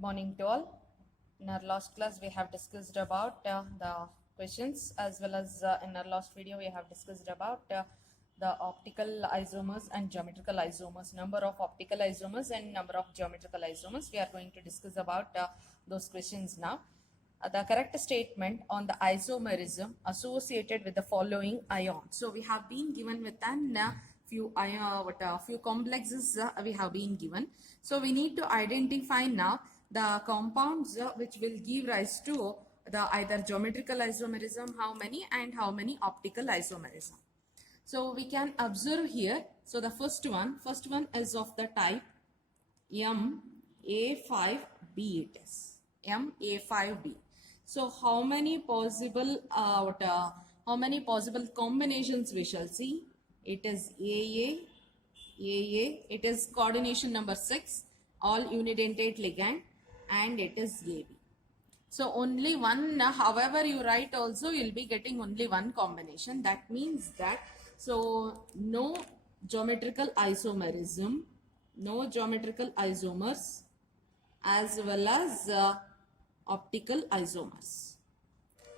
Good morning to all. In our last class, we have discussed about the questions, as well as in our last video, we have discussed about the optical isomers and geometrical isomers, number of optical isomers and number of geometrical isomers. We are going to discuss about those questions now. The correct statement on the isomerism associated with the following ions. So we have been given with an few complexes we have been given. So we need to identify now the compounds which will give rise to the either geometrical isomerism, how many, and how many optical isomerism. So we can observe here. So the first one is of the type MA5B it is. MA5B. So how many possible combinations we shall see? It is AA, it is coordination number 6, all unidentate ligand, and it is AB. So only one, however you write also, you'll be getting only one combination. That means that, so no geometrical isomerism, no geometrical isomers, as well as optical isomers.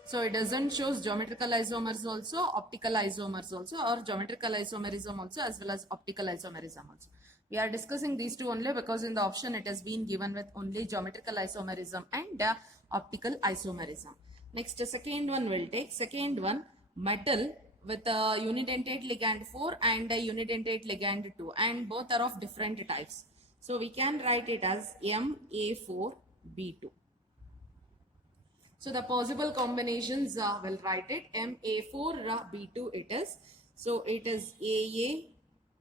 So it doesn't show geometrical isomers also, optical isomers also, or geometrical isomerism also, as well as optical isomerism also. We are discussing these two only because in the option it has been given with only geometrical isomerism and optical isomerism. Next, the second one will take. Second one, metal with a unidentate ligand 4 and a unidentate ligand 2, and both are of different types. So we can write it as MA4B2. So the possible combinations will write it MA4B2 it is. So it is AA,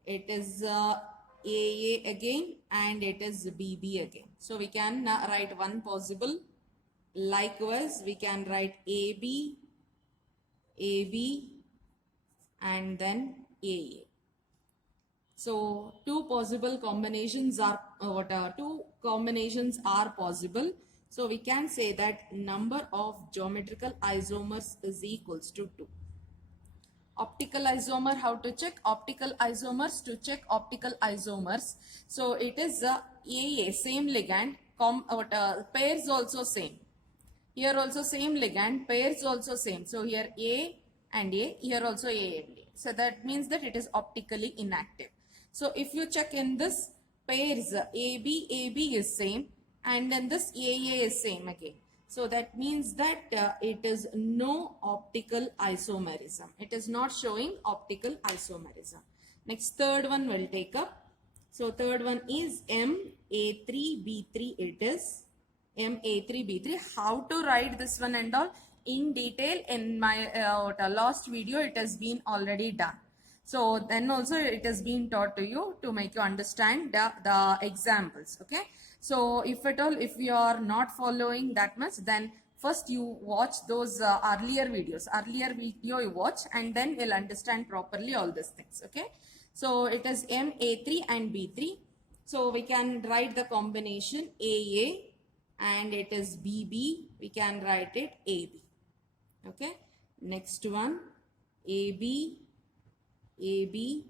it is AA again, and it is BB again. So we can write one possible. Likewise, we can write AB, AB, and then AA. So two possible combinations are possible. So we can say that number of geometrical isomers is equals to 2. Optical isomer, how to check? Optical isomers, to check optical isomers. So it is AA, same ligand, pairs also same. Here also same ligand, pairs also same. So here A and A, here also A and A. So that means that it is optically inactive. So if you check in this pairs, AB is same, and then this AA is same again. So that means that it is no optical isomerism. It is not showing optical isomerism. Next, third one will take up. So third one is MA3B3 it is. MA3B3. How to write this one and all in detail in my last video it has been already done. So then also it has been taught to you to make you understand the examples. Okay. So if at all, if you are not following that much, then first you watch those earlier videos. Earlier video you watch, and then you'll understand properly all these things. Okay. So it is MA3 and B3. So we can write the combination AA, and it is BB. We can write it AB. Okay. Next one, AB, AB,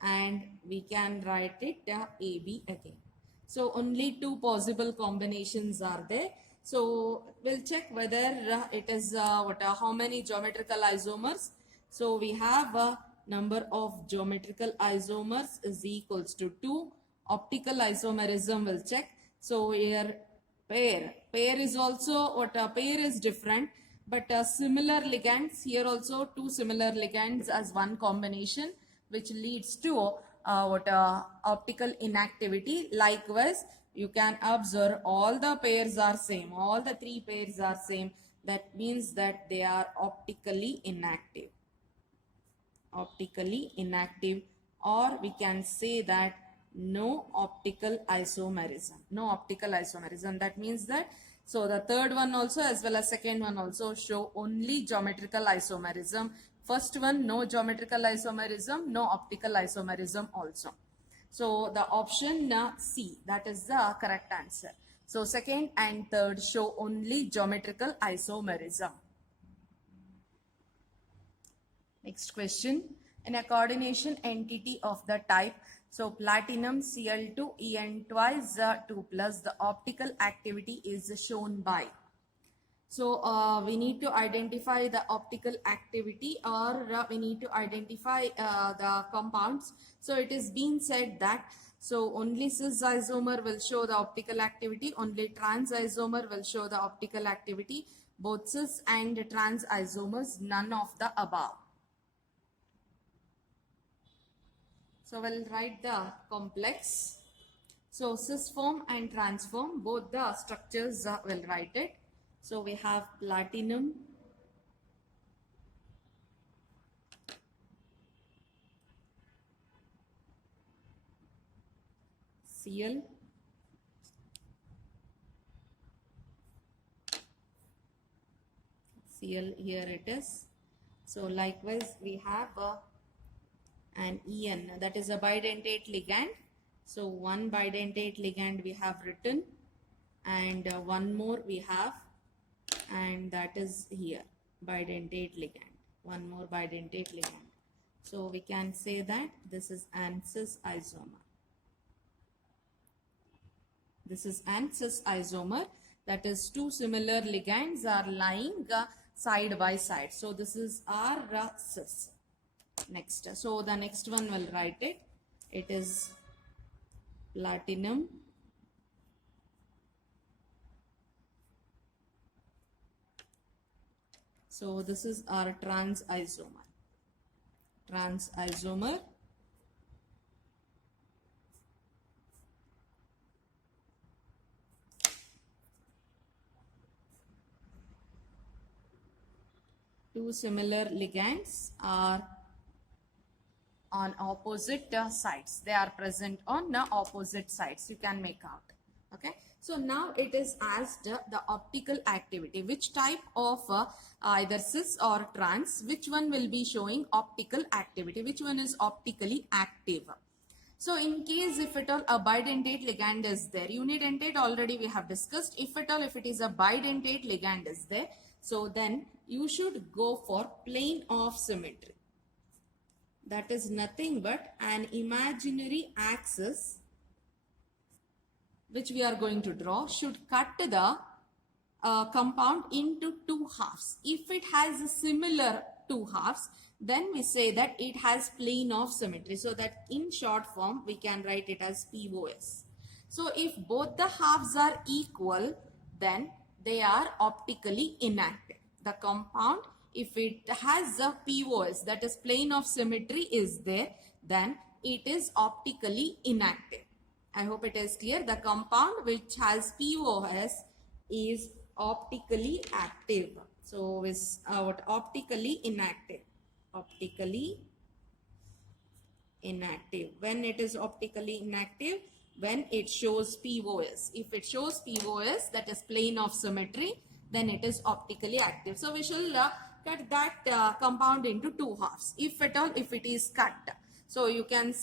and we can write it AB again. So only two possible combinations are there. So we'll check whether it is how many geometrical isomers. So we have a number of geometrical isomers is equals to 2. Optical isomerism will check. So here pair is also pair is different, but similar ligands, here also two similar ligands as one combination, which leads to optical inactivity. Likewise, you can observe all the pairs are same, all the three pairs are same. That means that they are optically inactive. Optically inactive, or we can say that no optical isomerism. No optical isomerism. That means that, so the third one also as well as second one also show only geometrical isomerism. First one, no geometrical isomerism, no optical isomerism also. So the option C, that is the correct answer. So second and third show only geometrical isomerism. Next question. In a coordination entity of the type So platinum Cl2 En twice 2 plus the optical activity is shown by. So we need to identify the optical activity, or we need to identify the compounds. So it is being said that so only cis isomer will show the optical activity, only trans isomer will show the optical activity, both cis and trans isomers, none of the above. So we'll write the complex. So cis form and trans form, both the structures will write it. So we have platinum, Cl, Cl, here it is. So likewise we have an En, that is a bidentate ligand. So one bidentate ligand we have written, and one more we have, and that is here, bidentate ligand, one more bidentate ligand. So we can say that this is an cis isomer. This is an cis isomer, that is two similar ligands are lying side by side. So this is our cis. Next, so the next one will write it. It is platinum, so this is our trans isomer. Trans isomer, two similar ligands are on opposite sides. They are present on opposite sides. You can make out. Okay. So now it is asked the optical activity. Which type of either cis or trans, which one will be showing optical activity? Which one is optically active? So in case if at all a bidentate ligand is there, unidentate already we have discussed. If at all if it is a bidentate ligand is there, so then you should go for plane of symmetry. That is nothing but an imaginary axis which we are going to draw should cut the compound into two halves. If it has a similar two halves, then we say that it has plane of symmetry. So that in short form we can write it as POS. So if both the halves are equal, then they are optically inactive. The compound, if it has a POS, that is plane of symmetry is there, then it is optically inactive. I hope it is clear. The compound which has POS is optically active. So is what optically inactive. Optically inactive. When it is optically inactive, when it shows POS. If it shows POS, that is plane of symmetry, then it is optically active. So we shall cut that compound into two halves. If at all, if it is cut. So you can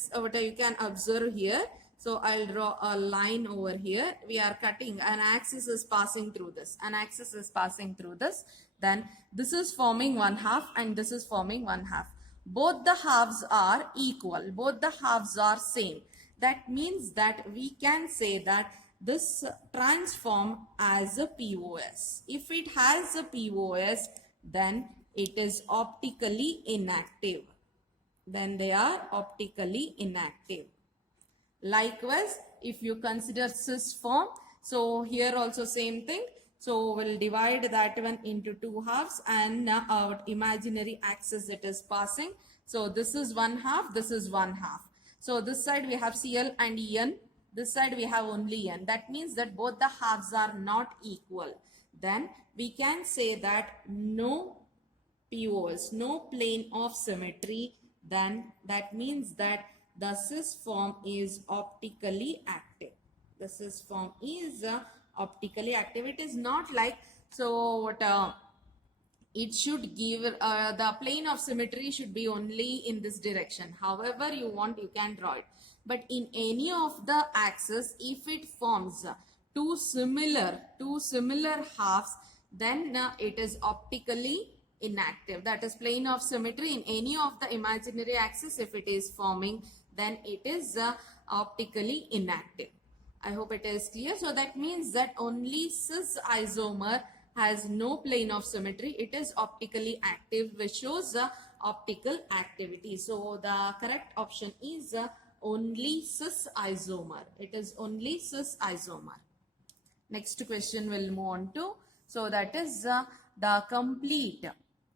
observe here. So I'll draw a line over here. We are cutting, an axis is passing through this. An axis is passing through this. Then this is forming one half and this is forming one half. Both the halves are equal. Both the halves are same. That means that we can say that this transform as a POS. If it has a POS, then it is optically inactive. Then they are optically inactive. Likewise, if you consider cis form, so here also same thing. So we'll divide that one into two halves, and our imaginary axis it is passing. So this is one half, this is one half. So this side we have Cl and En, this side we have only En. That means that both the halves are not equal. Then we can say that no POS, no plane of symmetry. Then that means that the cis form is optically active. The cis form is optically active. It is not like, so what it should give the plane of symmetry should be only in this direction. However you want, you can draw it. But in any of the axis, if it forms two similar halves, then it is optically inactive. That is plane of symmetry in any of the imaginary axis. If it is forming, then it is optically inactive. I hope it is clear. So that means that only cis isomer has no plane of symmetry. It is optically active, which shows optical activity. So the correct option is only cis isomer. It is only cis isomer. Next question we'll move on to. So that is the complete,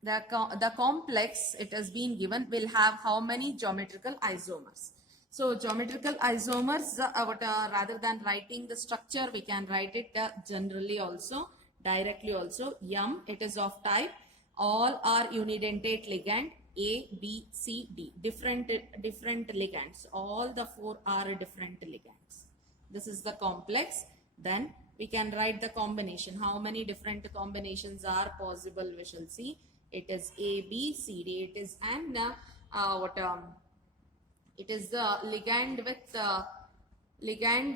the complex it has been given will have how many geometrical isomers. So geometrical isomers, rather than writing the structure, we can write it generally also, directly also. M, it is of type, all are unidentate ligand, A, B, C, D, different ligands. All the four are different ligands. This is the complex. Then we can write the combination. How many different combinations are possible? We shall see. It is A, B, C, D. It is an it is the ligand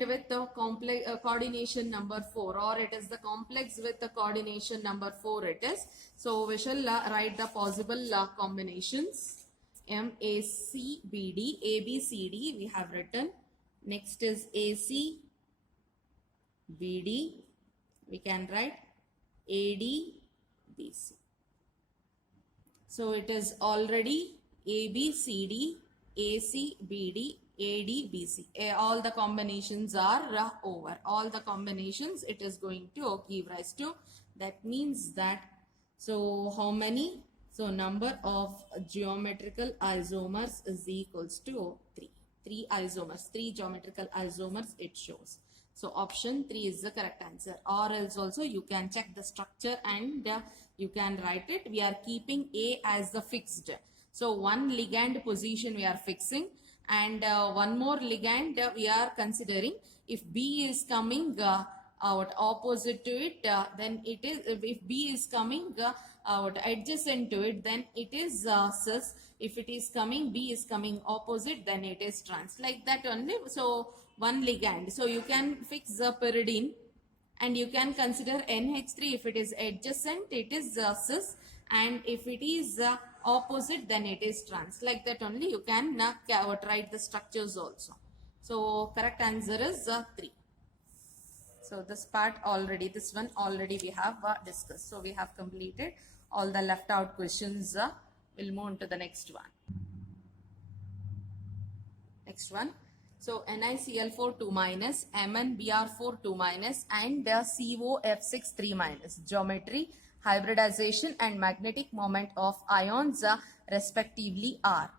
with the complex coordination number 4, or it is the complex with the coordination number 4. It is. So we shall write the possible combinations. M, A, C, B, D. A, B, C, D we have written. Next is A, C, B, D. We can write A, D, B, C. So it is already A, B, C, D, A, C, B, D, A, D, B, C. All the combinations are over. All the combinations it is going to give rise to. That means that, so how many? So number of geometrical isomers is equals to 3. 3 isomers, 3 geometrical isomers it shows. So option 3 is the correct answer. Or else also you can check the structure and you can write it. We are keeping A as the fixed. So one ligand position we are fixing, and one more ligand we are considering. If B is coming out opposite to it, then it is, if B is coming out adjacent to it, then it is cis. If it is coming, B is coming opposite, then it is trans. Like that only. So one ligand. So you can fix the pyridine, and you can consider NH3. If it is adjacent, it is cis, and if it is opposite, then it is trans. Like that only you can write the structures also. So correct answer is 3. So this part already, this one already we have discussed. So we have completed all the left out questions. We'll move on to the next one. Next one. So NiCl4 2 minus, MnBr4 2 minus, and COF6 3 minus. Geometry, hybridization and magnetic moment of ions respectively are.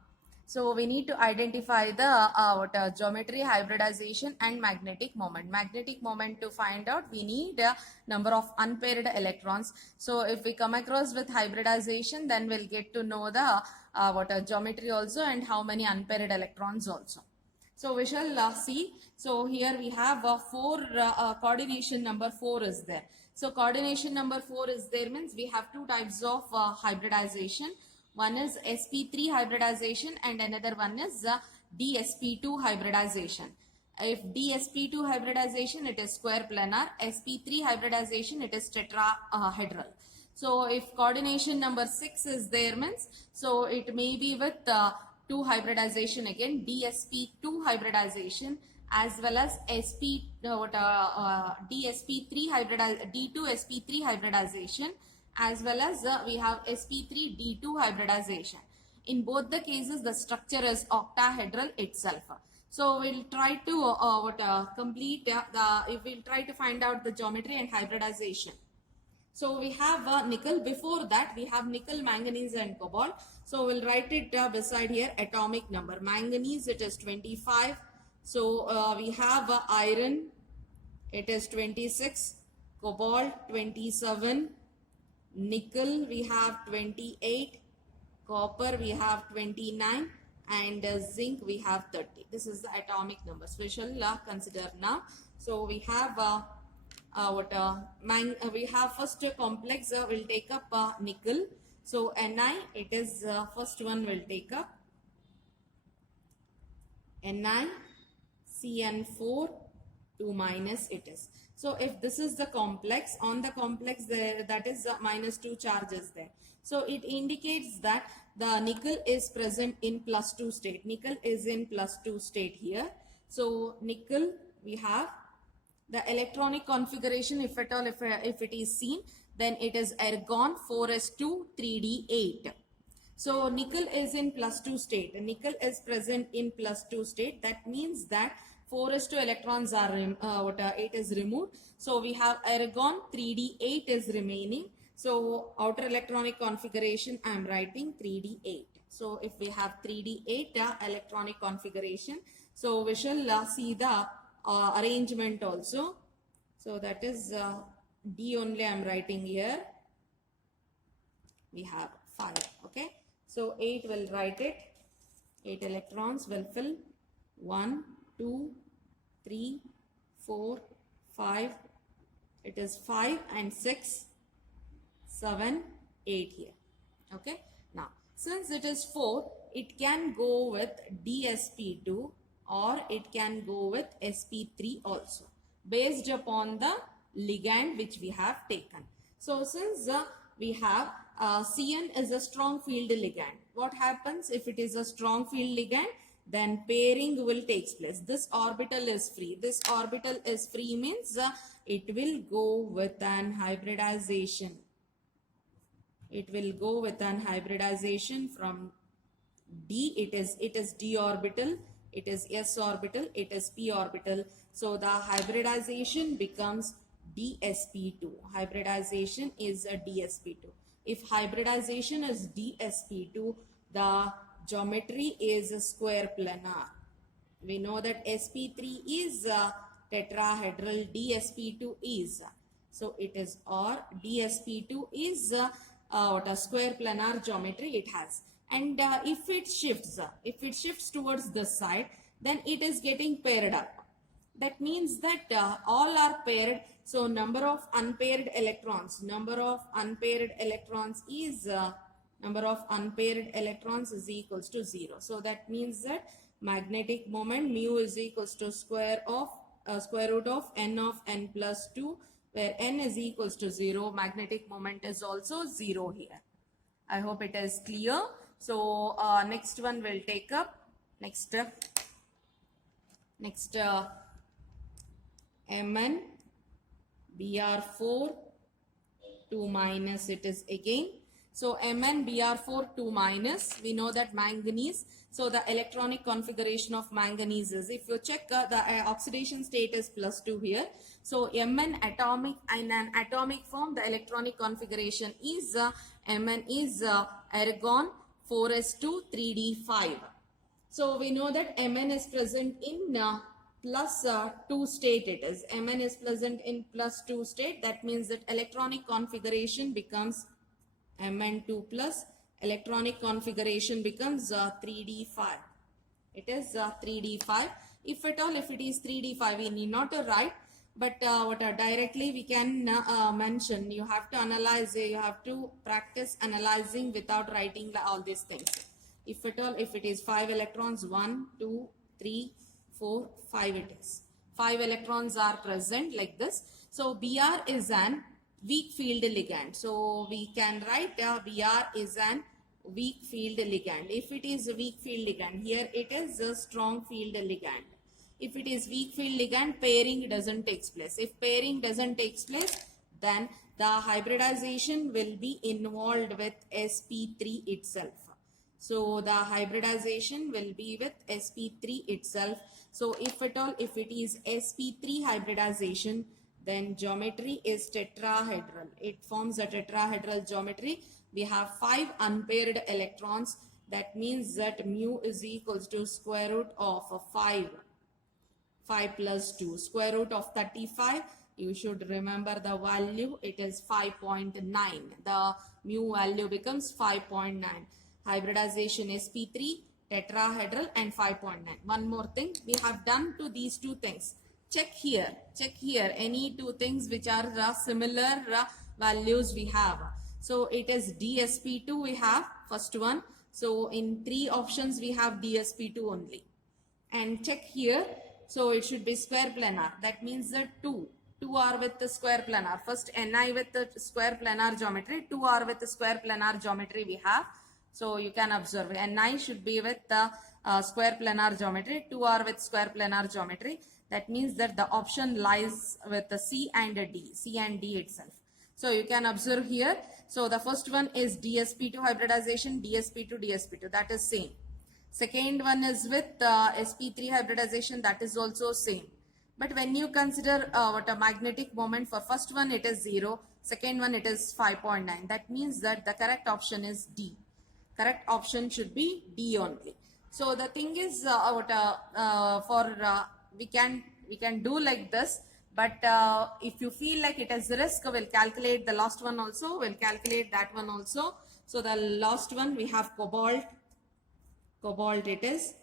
So we need to identify the geometry, hybridization and magnetic moment. Magnetic moment, to find out, we need number of unpaired electrons. So if we come across with hybridization, then we'll get to know the geometry also and how many unpaired electrons also. So we shall see. So here we have coordination number 4 is there. So coordination number 4 is there means we have two types of hybridization. One is sp3 hybridization and another one is dsp2 hybridization. If dsp2 hybridization, it is square planar. sp3 hybridization, it is tetrahedral. So if coordination number 6 is there means, so it may be with 2 hybridization again, dsp2 hybridization, as well as dsp3 hybridization, d2sp3 hybridization, as well as we have sp3 d2 hybridization. In both the cases, the structure is octahedral itself. So we'll try to complete we'll try to find out the geometry and hybridization. So we have nickel. Before that, we have nickel, manganese and cobalt. So we'll write it beside here, atomic number. Manganese, it is 25. So we have iron, it is 26. Cobalt, 27. Nickel, we have 28. Copper, we have 29. And zinc, we have 30. This is the atomic numbers. We shall consider now. So we have we have first complex will take up nickel. So Ni, it is first one will take up NiCN4 2 minus it is. So if this is the complex, on the complex there, that is minus 2 charges there. So it indicates that the nickel is present in +2 state. Nickel is in +2 state here. So nickel, we have the electronic configuration, if at all, if it is seen, then it is argon 4s2 3d8. So nickel is in +2 state. Nickel is present in +2 state. That means that 4s2 electrons are it is removed. So we have argon 3d8 is remaining. So outer electronic configuration I am writing 3d8. So if we have 3d8 electronic configuration, so we shall see the arrangement also. So that is D only I am writing here. We have 5. Okay. So 8 will write it. 8 electrons will fill 1, 2, 3, 4, 5. It is 5 and 6, 7, 8 here. Okay. Now, since it is 4, it can go with DsP2 or it can go with sp3 also, based upon the ligand which we have taken. So since we have Cn is a strong field ligand, what happens if it is a strong field ligand? Then pairing will take place. This orbital is free. This orbital is free means it will go with an hybridization. It will go with an hybridization from D. It is D orbital. It is S orbital. It is P orbital. So the hybridization becomes DsP2. Hybridization is a DsP2. If hybridization is DsP2, the geometry is a square planar. We know that sp3 is tetrahedral, DsP2 is. So it is, or DsP2 is what a square planar geometry it has. And if it shifts towards this side, then it is getting paired up. That means that all are paired. So number of unpaired electrons is equals to 0. So that means that magnetic moment mu is equals to square root of n of n plus 2, where n is equals to 0. Magnetic moment is also 0 here. I hope it is clear. So next one will take up next Mn Br4 2 minus it is again. So Mn Br4 2 minus, we know that manganese. So the electronic configuration of manganese is, if you check the oxidation state is +2 here. So Mn atomic, in an atomic form, the electronic configuration is Mn is argon 4s2 3d5. So we know that Mn is present in +2 state. It is Mn is present in +2 state. That means that electronic configuration becomes Mn2 plus. Electronic configuration becomes 3d5. It is 3d5. If at all, if it is 3d5, we need not to write, but directly we can mention. You have to analyze, you have to practice analyzing without writing all these things. If at all, if it is 5 electrons, 1, 2, 3, 4, 5 it is. 5 electrons are present like this. So Br is an weak field ligand. So we can write Br is an weak field ligand. If it is a weak field ligand, here it is a strong field ligand. If it is weak field ligand, pairing doesn't take place. If pairing doesn't take place, then the hybridization will be involved with sp3 itself. So the hybridization will be with sp3 itself. So if at all, if it is sp3 hybridization, then geometry is tetrahedral. It forms a tetrahedral geometry. We have 5 unpaired electrons. That means that mu is equals to square root of 5 plus 2. Square root of 35. You should remember the value. It is 5.9. The mu value becomes 5.9. Hybridization sp3, tetrahedral, and 5.9. One more thing. We have done to these two things. Check here any two things which are similar values we have. So it is DsP2 we have, first one. So in 3 options we have DsP2 only. And check here, so it should be square planar. That means that 2. 2R with the square planar. First Ni with the square planar geometry, 2R with the square planar geometry we have. So you can observe Ni should be with the square planar geometry, 2R with square planar geometry. That means that the option lies with the C and D, C and D itself. So you can observe here. So the first one is DSP2 hybridization, DSP2, DSP2, that is same. Second one is with sp3 hybridization, that is also same. But when you consider what a magnetic moment, for first one it is 0, second one it is 5.9. That means that the correct option is D. Correct option should be D only. So the thing is we can do like this. But if you feel like it is risk, we'll calculate the last one also. We'll calculate that one also. So the last one we have cobalt. Cobalt, it is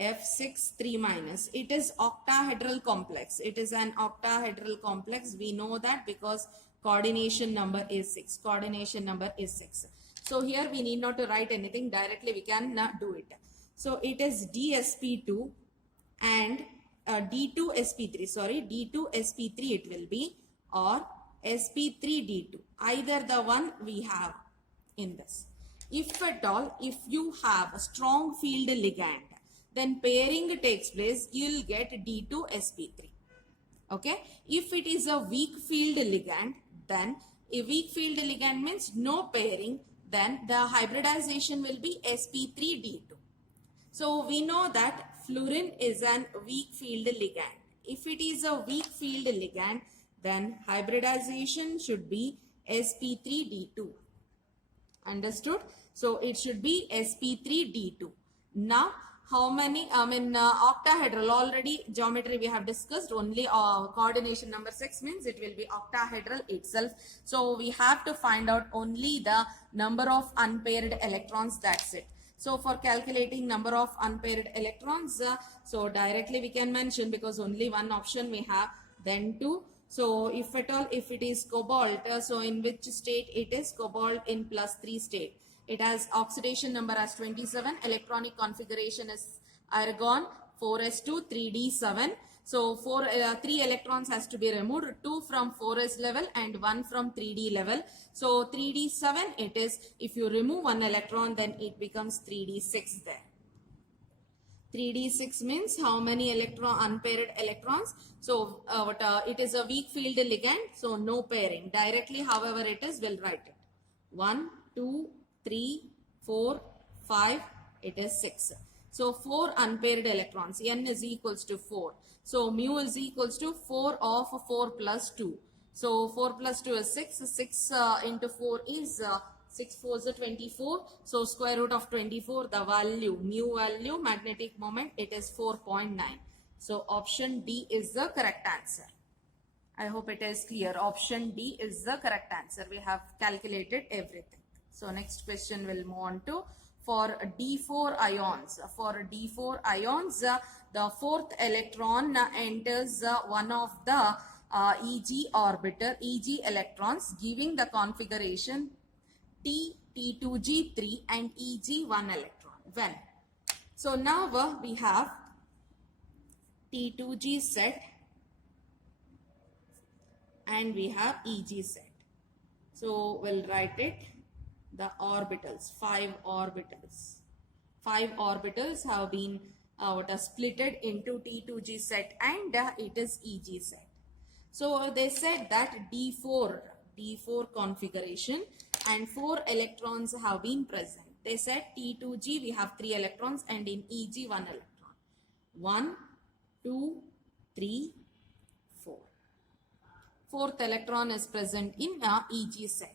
F6 3 minus. It is octahedral complex. It is an octahedral complex. We know that because coordination number is 6. Coordination number is 6. So here we need not to write anything. Directly we can do it. So it is DSP2 and D2sp3. Sorry, D2sp3 it will be, or sp3d2. Either the one we have in this. If at all, if you have a strong field ligand, then pairing takes place, you will get D2sp3. Okay. If it is a weak field ligand, then a weak field ligand means no pairing, then the hybridization will be sp3d2. So we know that fluorine is an weak field ligand. If it is a weak field ligand, then hybridization should be sp3d2. Understood? So it should be sp3d2. Now how many, octahedral, already geometry we have discussed, only coordination number 6 means it will be octahedral itself. So we have to find out only the number of unpaired electrons, that's it. So for calculating number of unpaired electrons, so directly we can mention, because only one option we have, then 2. So if at all, if it is cobalt, so in which state it is? Cobalt in +3 state. It has oxidation number as 27, electronic configuration is argon 4s2 3d7. So 3 electrons has to be removed, 2 from 4s level and 1 from 3d level. So 3d7 it is. If you remove 1 electron, then it becomes 3d6 there. 3d6 means how many unpaired electrons? So it is a weak field ligand, so no pairing. Directly however it is, we'll write it. 1, 2, 3, 4, 5, it is 6. So 4 unpaired electrons, n is equals to 4. So mu is equals to 4 of 4 plus 2. So 4 plus 2 is 6. 6 into 4 is 6 4 is 24. So square root of 24, the value, mu value, magnetic moment, it is 4.9. So option D is the correct answer. I hope it is clear. Option D is the correct answer. We have calculated everything. So next question will move on to for D4 ions. For D4 ions, the fourth electron enters one of the Eg orbiter, Eg electrons, giving the configuration T, T2G3 and Eg1 electron. When? So now we have T2G set and we have Eg set. So we'll write it. The orbitals, 5 orbitals. 5 orbitals have been splitted into T2G set and it is Eg set. So they said that D4 configuration and 4 electrons have been present. They said T2G we have 3 electrons and in Eg 1 electron. 1, 2, 3, 4. Fourth electron is present in Eg set.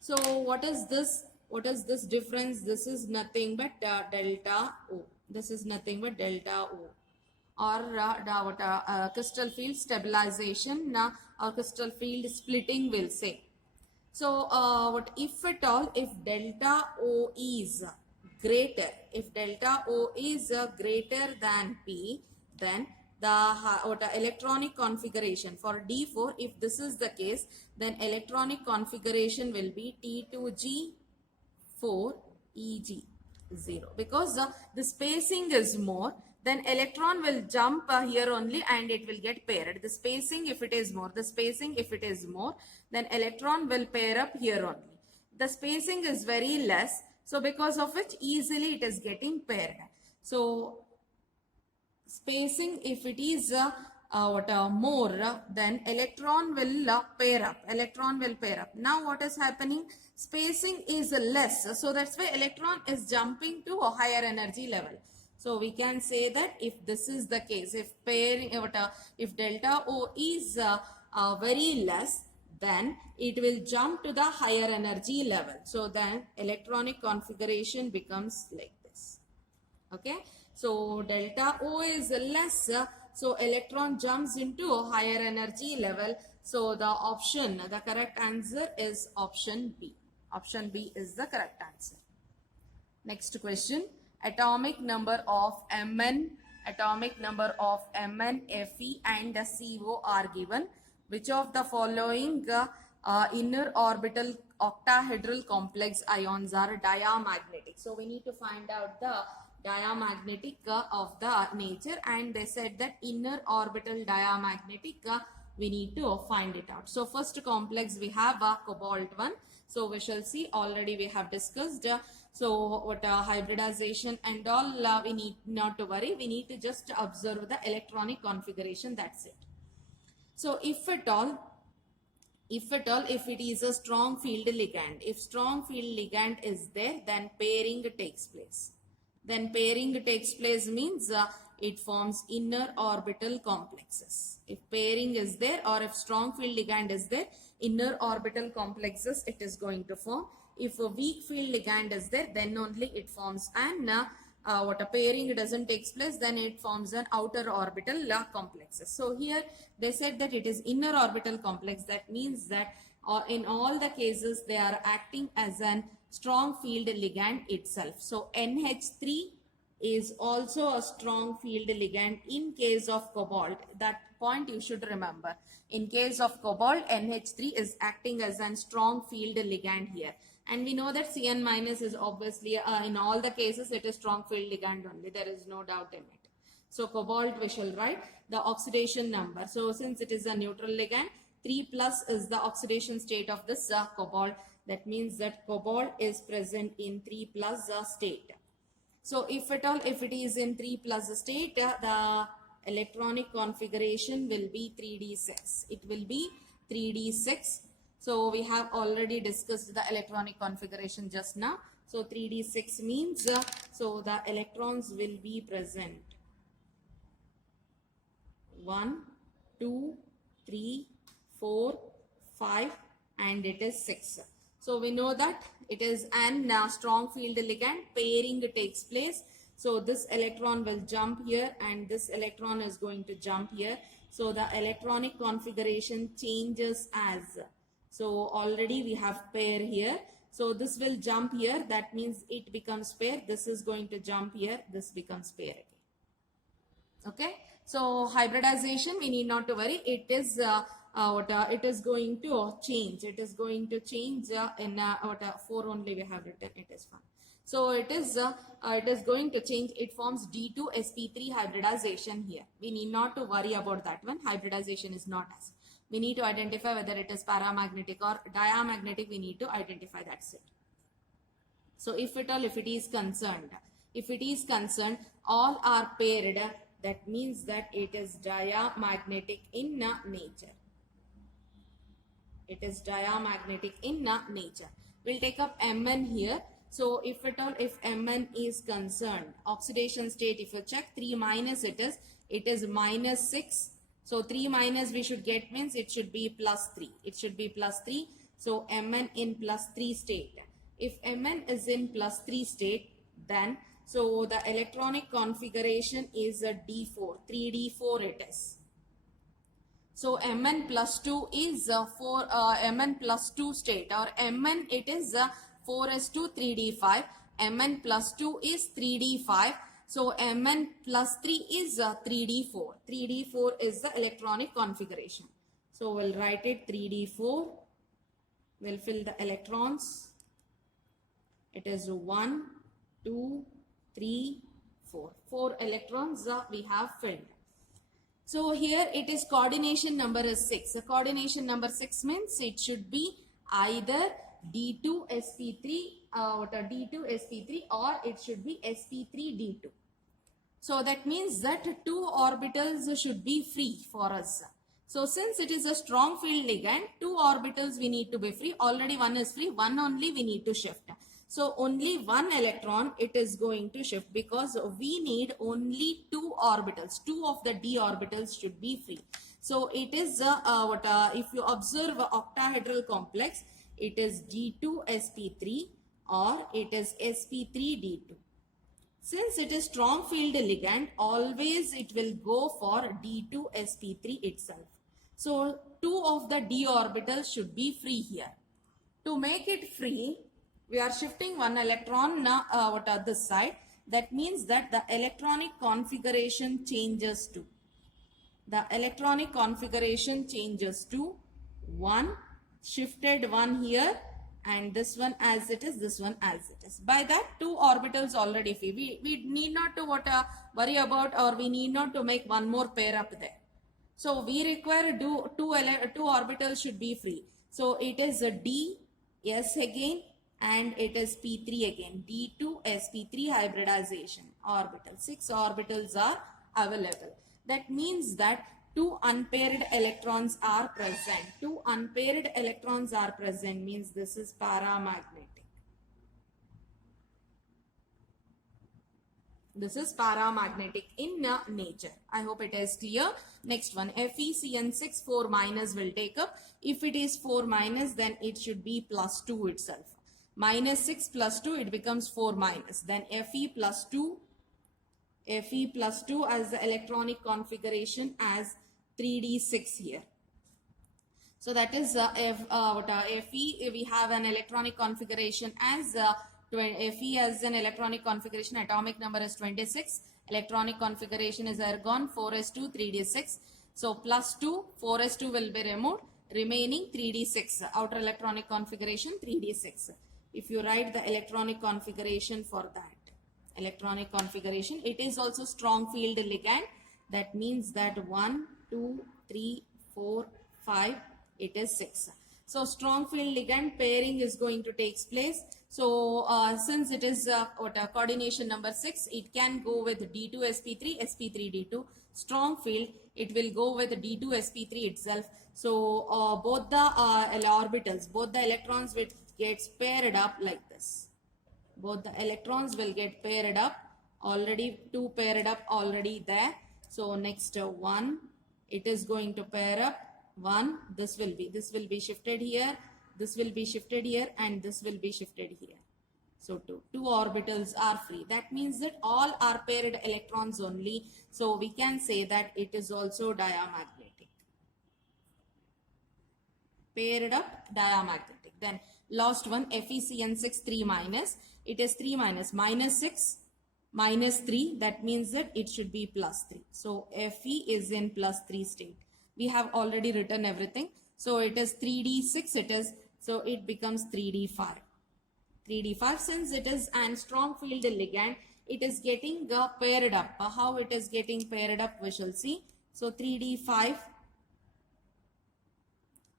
So what is this? What is this difference? This is nothing but delta O. This is nothing but delta O. Or crystal field stabilization or crystal field splitting will say. So what if at all, if delta O is greater, if delta O is greater than P, then the electronic configuration for D4, if this is the case, then electronic configuration will be T2G4 Eg0, because the spacing is more, then electron will jump here only and it will get paired. The spacing if it is more, the spacing if it is more, then electron will pair up here only. The spacing is very less, so because of which easily it is getting paired. So spacing if it is more, then electron will pair up. Electron will pair up. Now what is happening? Spacing is less, so that's why electron is jumping to a higher energy level. So we can say that if this is the case, if pairing, if delta O is very less, then it will jump to the higher energy level. So then electronic configuration becomes like this. Okay, so delta O is less, so electron jumps into a higher energy level. So the option, the correct answer is option B. Option B is the correct answer. Next question. Atomic number of Mn, Fe and CO are given. Which of the following inner orbital octahedral complex ions are diamagnetic? So we need to find out the diamagnetic of the nature, and they said that inner orbital diamagnetic we need to find it out. So first complex we have cobalt 1. So we shall see, already we have discussed. So what hybridization and all we need not to worry. We need to just observe the electronic configuration, that's it. So if at all, if it is a strong field ligand, if strong field ligand is there, then pairing takes place. Then pairing takes place means it forms inner orbital complexes. If pairing is there, or if strong field ligand is there, inner orbital complexes it is going to form. If a weak field ligand is there, then only it forms an what a pairing doesn't take place, then it forms an outer orbital complexes. So here they said that it is inner orbital complex. That means that in all the cases they are acting as an strong field ligand itself. So NH3 is also a strong field ligand in case of cobalt. That point you should remember. In case of cobalt, NH3 is acting as a strong field ligand here. And we know that Cn minus is obviously in all the cases it is strong field ligand only. There is no doubt in it. So cobalt we shall write the oxidation number. So since it is a neutral ligand, 3 plus is the oxidation state of this cobalt. That means that cobalt is present in 3 plus state. So if at all, if it is in 3 plus state, the electronic configuration will be 3d6. It will be 3d6. So we have already discussed the electronic configuration just now. So 3d6 means, so the electrons will be present. 1, 2, 3, 4, 5 and it is 6. So we know that it is an strong field ligand, pairing takes place. So this electron will jump here and this electron is going to jump here. So the electronic configuration changes as, so already we have pair here. So this will jump here, that means it becomes pair. This is going to jump here, this becomes pair again. Okay, so hybridization we need not to worry. It is it is going to change. It is going to change in 4 only we have written. It is fine. So it is going to change. It forms D2sp3 hybridization here. We need not to worry about that one. Hybridization is not as. We need to identify whether it is paramagnetic or diamagnetic. We need to identify, that's it. So if at all, if it is concerned, all are paired. That means that it is diamagnetic in nature. It is diamagnetic in nature. We'll take up Mn here. So if at all, if Mn is concerned, oxidation state, if you check 3 minus it is minus 6. So 3 minus we should get means it should be plus 3. It should be plus 3. So Mn in plus 3 state. If Mn is in plus 3 state, then so the electronic configuration is a D4. 3D4 it is. So Mn plus 2 is Mn plus 2 state, or Mn it is 4s2 3d5. Mn plus 2 is 3d5. So Mn plus 3 is 3d4. 3d4 is the electronic configuration. So we'll write it 3d4. We'll fill the electrons. It is 1, 2, 3, 4 electrons we have filled. So here it is coordination number is 6. The coordination number 6 means it should be either D2sp3 D2sp3 or it should be sp3d2. So that means that 2 orbitals should be free for us. So since it is a strong field ligand, 2 orbitals we need to be free. Already one is free, one only we need to shift. So only one electron it is going to shift because we need only 2 orbitals. 2 of the d orbitals should be free. So it is if you observe octahedral complex, it is D2sp3 or it is sp3d2. Since it is strong field ligand, always it will go for D2sp3 itself. So 2 of the d orbitals should be free here. To make it free, we are shifting one electron this side. That means that the electronic configuration changes to. The electronic configuration changes to 1, shifted 1 here, and this one as it is, this one as it is. By that 2 orbitals already free. We need not to worry about, or we need not to make one more pair up there. So we require two orbitals should be free. So it is a D, S again, and it is P3 again. D2sp3 hybridization orbital. 6 orbitals are available. That means that 2 unpaired electrons are present. 2 unpaired electrons are present means this is paramagnetic. This is paramagnetic in nature. I hope it is clear. Next one, FeCN6 4 minus will take up. If it is 4 minus, then it should be plus 2 itself. Minus 6 plus 2, it becomes 4 minus. Then Fe plus 2 as the electronic configuration as 3d6 here. So that is Fe, we have an electronic configuration as Fe as an electronic configuration, atomic number is 26, electronic configuration is argon, 4s2, 3d6. So plus 2, 4s2 will be removed, remaining 3d6, outer electronic configuration 3d6. If you write the electronic configuration for that, electronic configuration, it is also strong field ligand. That means that 1, 2, 3, 4, 5, it is 6. So strong field ligand pairing is going to take place. So since it is coordination number 6, it can go with D2sp3, sp3d2. Strong field, it will go with D2sp3 itself. So both the orbitals, both the electrons will get paired up like this. Both the electrons will get paired up. Already 2 paired up already there. So next 1, it is going to pair up. 1, this will be shifted here, this will be shifted here, and this will be shifted here. So 2 orbitals are free. That means that all are paired electrons only. So we can say that it is also diamagnetic. Paired up, diamagnetic. Then last one, FeCN6 3 minus. It is 3 minus, minus 6 minus 3. That means that it should be plus 3. So Fe is in plus 3 state. We have already written everything. So it is 3d6 it is. So it becomes 3d5. 3d5, since it is an strong field ligand, it is getting paired up. How it is getting paired up we shall see. So 3d5.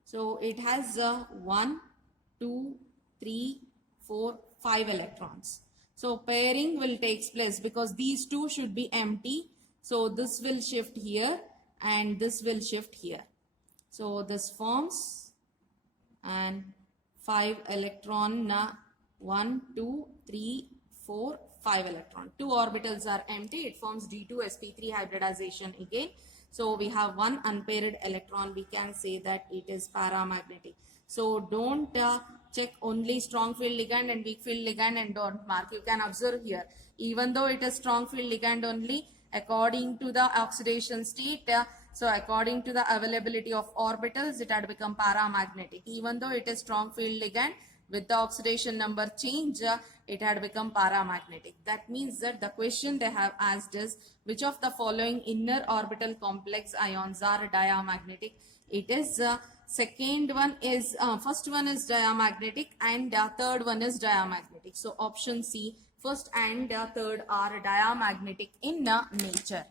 So it has 1, 2, 3, 4, 5 electrons. So pairing will take place because these 2 should be empty. So this will shift here and this will shift here. So this forms and 5 electron, 1, 2, 3, 4, 5 electron. 2 orbitals are empty. It forms D2sp3 hybridization again. So we have 1 unpaired electron. We can say that it is paramagnetic. So don't check only strong field ligand and weak field ligand and don't mark. You can observe here, even though it is strong field ligand only, according to the oxidation state, so according to the availability of orbitals, it had become paramagnetic. Even though it is strong field ligand, with the oxidation number change, it had become paramagnetic. That means that the question they have asked is, which of the following inner orbital complex ions are diamagnetic? It is second one is, first one is diamagnetic and third one is diamagnetic. So option C, First and third are diamagnetic in nature.